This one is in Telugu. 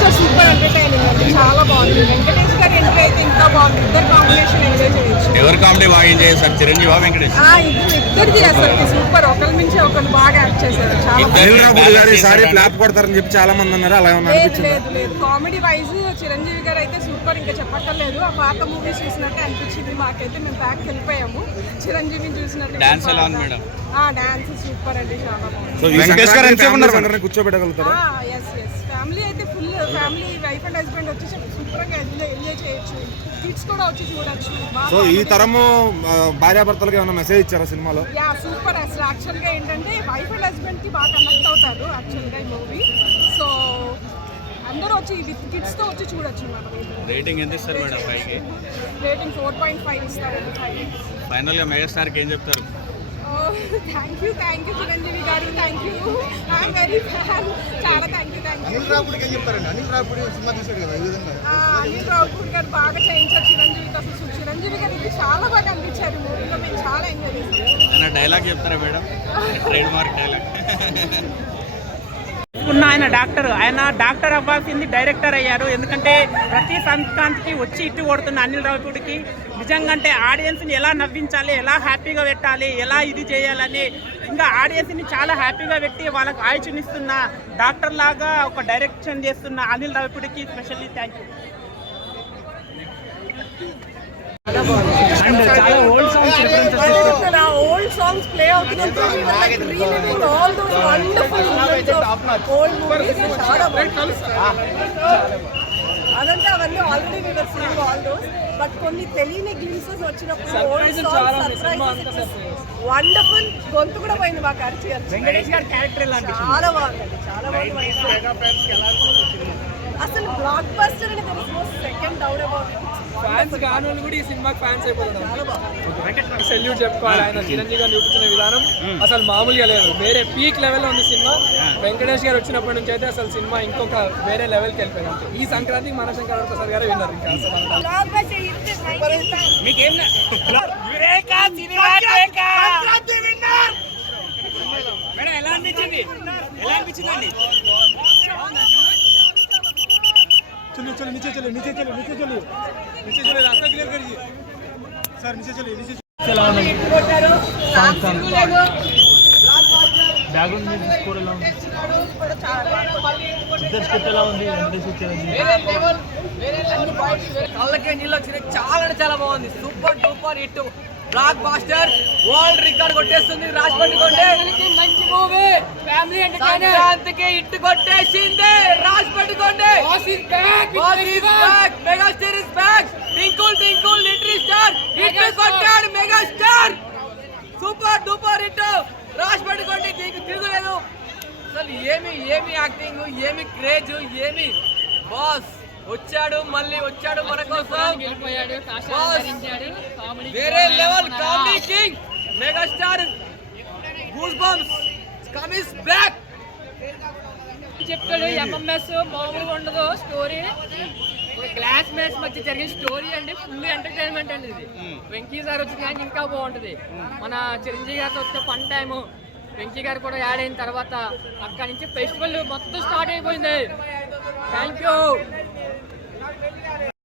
మాస్టర్ సూపర్ ఎంటర్టైనింగ్ అండి, చాలా బాగుంది. వెంకటేష్ గారి ఎంట్రీ అయితే ఇంకా బాగుంది. ఇద్దరు కాంబినేషన్ ఎంజాయ్ చేయొచ్చు. ఎవరు కామెడీ బాగా ఎంజాయ్ చేస్తారు, చిరంజీవి వెంకటేష్? ఇద్దరిది అసలు సూపర్, ఒకరి నుంచి ఒకరు బాగా యాక్ట్ చేశారు. చాలా మంది ఉన్నారు, అలా లేదు లేదు కామెడీ వైజ్ చిరంజీవి గారు అయితే సూపర్, ఇంకా చెప్పక్కర్లేదు. ఆ పాత మూవీస్ చూసినట్టే అనిపించింది మాకైతే, మేము బ్యాక్ వెళ్ళిపోయాము చిరంజీవిని చూసినట్టు. డాన్స్ ఎలా ఉంది మేడం? డాన్స్ సూపర్ అండి, చాలా బాగుంది. కూర్చోబెట్టగలుగుతారు. ఫ్యామిలీ అయితే full family, wife and husband వచ్చి సూపర్గా ఎంజాయ్ చేయొచ్చు. కిడ్స్ కూడా వచ్చి చూడొచ్చు. సో ఈ తరము భార్యాభర్తలకు ఏమైనా మెసేజ్ ఇచ్చారా సినిమాలో? సూపర్. అసలు యాక్చువల్గా ఏంటంటే వైఫ్ అండ్ హస్బెండ్ కి బాగా కనెక్ట్ అవుతారు యాక్చువల్గా ఈ మూవీ. సో అందరూ వచ్చి విత్ కిడ్స్ తో వచ్చి చూడొచ్చు. రేటింగ్ ఎంత ఇస్తారు మేడం? 5కి రేటింగ్ 4.5 ఇస్తారండి. ఫైనల్ గా మెగాస్టార్కి ఏం చెప్తారు? థ్యాంక్ యూ చిరంజీవి గారు, thank you. I'm very fan, చాలా థ్యాంక్ యూ. అనిల్ రావుపూడి గారు బాగా చేయించారు చిరంజీవికి. అసలు చిరంజీవి గారు ఇది చాలా బాగా అనిపించారు మూవీలో, మేము చాలా ఎంజాయ్ చేసాం. డైలాగ్ చెప్తారా మేడం? Trade mark dialogue. ఆయన డాక్టర్ అవ్వాల్సింది డైరెక్టర్ అయ్యారు. ఎందుకంటే ప్రతి సంక్రాంతికి వచ్చి ఇట్టు కొడుతున్న అనిల్ రావుపూడికి నిజంగా అంటే ఆడియన్స్ని ఎలా నవ్వించాలి, ఎలా హ్యాపీగా పెట్టాలి, ఎలా ఇది చేయాలని, ఇంకా ఆడియన్స్ని చాలా హ్యాపీగా పెట్టి వాళ్ళకి ఆయుష్నిస్తున్న డాక్టర్ లాగా ఒక డైరెక్షన్ చేస్తున్న అనిల్ రావుపూడికి స్పెషల్లీ థ్యాంక్ యూ. చాలా old songs play అవుతున్నప్పుడు we were like reliving all those wonderful moments of old movies. చాలా అదంటే అవన్నీ already we were seeing all those, but కొన్ని తెలియని గ్లింప్సెస్ వచ్చినప్పుడు old songs surprises వండర్ఫుల్. గొంతు కూడా పోయింది మాకు అరిచి. వెంకటేష్ గారి క్యారెక్టర్ ఎలా అనిపించింది? చాలా బాగుంది, చాలా బాగుంది. అసలు బ్లాక్ బస్టర్ అని there is no second doubt about it. Fans కానోళ్ళు కూడా ఈ సినిమాకి ఫ్యాన్స్ అయిపోతున్నారు. సెల్యూట్ చెప్పుకోవాలి, ఆయన చిరంజీవి గారు చూపించిన విధానం అసలు మామూలుగా లేదు, వేరే పీక్ లెవెల్లో ఉంది సినిమా. వెంకటేష్ గారు వచ్చినప్పటి నుంచి అయితే అసలు సినిమా ఇంకొక వేరే లెవెల్కి వెళ్ళిపోయింది. ఈ సంక్రాంతికి మనశంకర్ ప్రసాద్ గారు విన్నారు. ఇంకా ఎలా అనిపించింది? चलो नीचे चलो रास्ता क्लियर करिए सर, नीचे चलिए బ్యాక్గ్రౌండ్ మ్యూజిక్ స్కోర్ ఎలా ఉంది? ఇద్దరు స్క్రిప్ట్ ఎలా ఉంది? కళ్ళకే నీళ్ళు వచ్చినాయి. చాలా బాగుంది. Super duper hit, blockbuster, world record కొట్టేస్తుంది. రాజమండ్రి మంచి మూవీ, ఫ్యామిలీ ఎంటర్టైనర్. సంక్రాంతికి హిట్ కొట్టేసింది రాజమండ్రి కొండే. Megastar is back. Twinkle little star hit కొట్టాడు megastar. Super duper hit Rajahmundry కొండే, తిరుగులేదు అసలు. ఏమి యాక్టింగ్, ఏమి క్రేజ్, ఏమి బాస్ వచ్చాడు, మళ్ళీ వచ్చాడు మన కోసం. వేరే level comedy king megastar. Goose bumps coming back. చెప్తాడు ఎంఎంఎస్ మామూలుగా ఉండదు. స్టోరీ క్లాస్ మేట్స్ మధ్య జరిగే స్టోరీ అండి, ఫుల్ ఎంటర్టైన్మెంట్ అండి ఇది. వెంకీ సార్ వచ్చిన కానీ ఇంకా బాగుంటుంది. మన చిరంజీవి గారితో వచ్చే ఫన్ టైము, వెంకీ గారు కూడా యాడ్ అయిన తర్వాత అక్కడి నుంచి ఫెస్టివల్ మొత్తం స్టార్ట్ అయిపోయింది. Thank you.